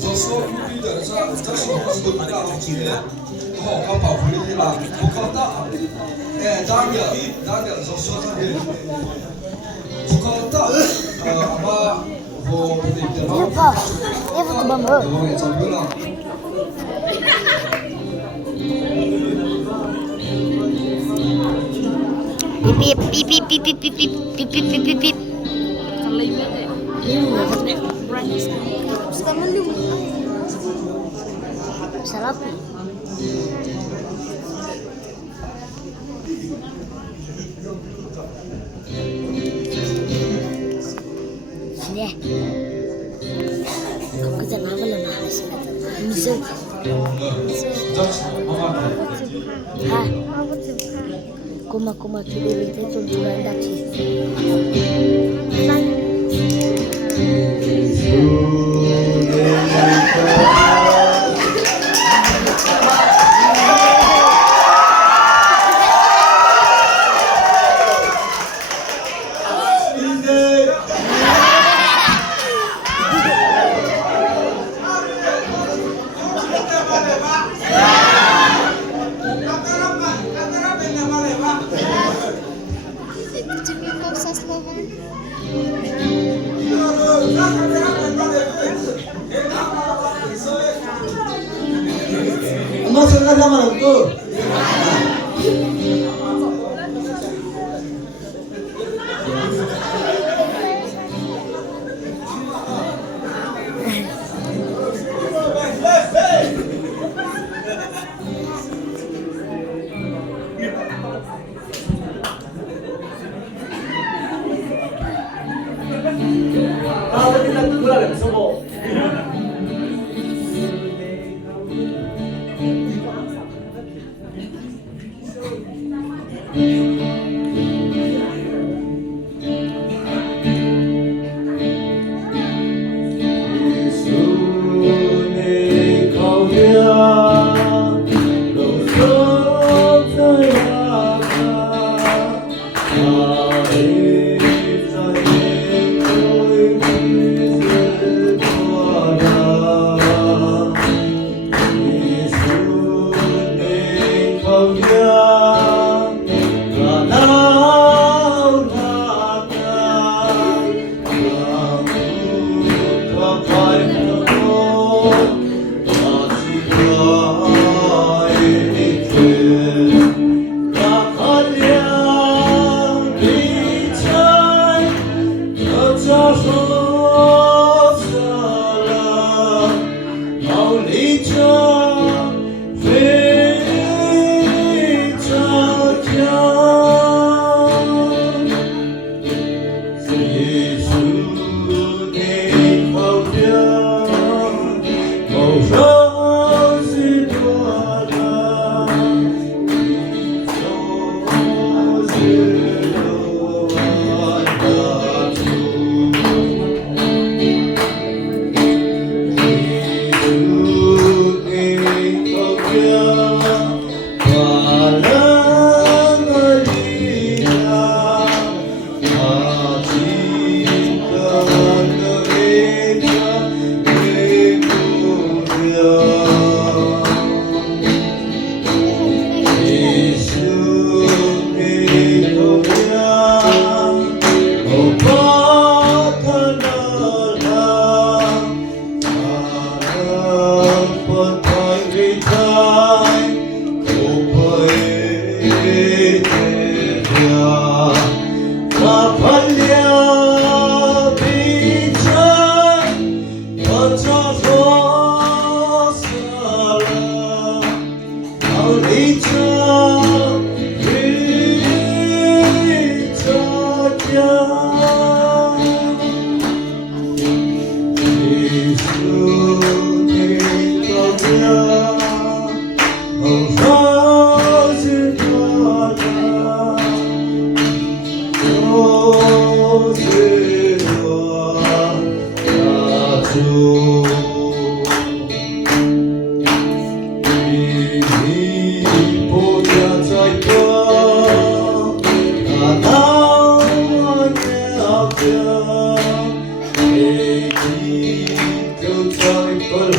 zo so pi da sa za so ko do da ho chi le ho ka pa fu ni la ko ka ta da zo so ta de ko ka ta ama ho de de ma Lupa, dia foto bambu. ho ya sa la Pip pip pip pip pip pip pip pip pip pip pip pip. Salah. Sini. Kamu kerja apa lah nak hasil? Misal. Ha. Kuma kibili tetu tunaenda Emang sengaja malam tuh. Kalau kita pulang semua. But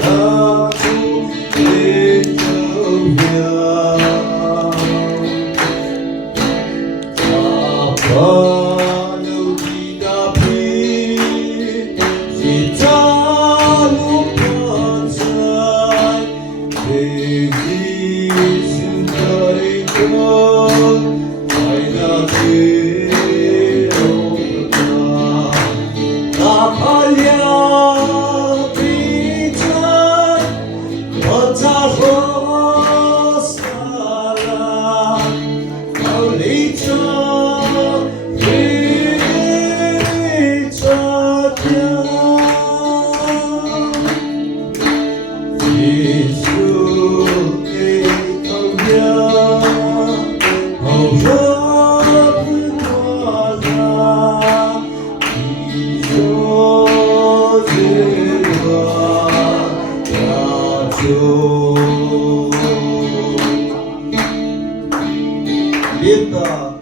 Lift the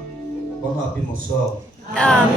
mga pimusok. Amen.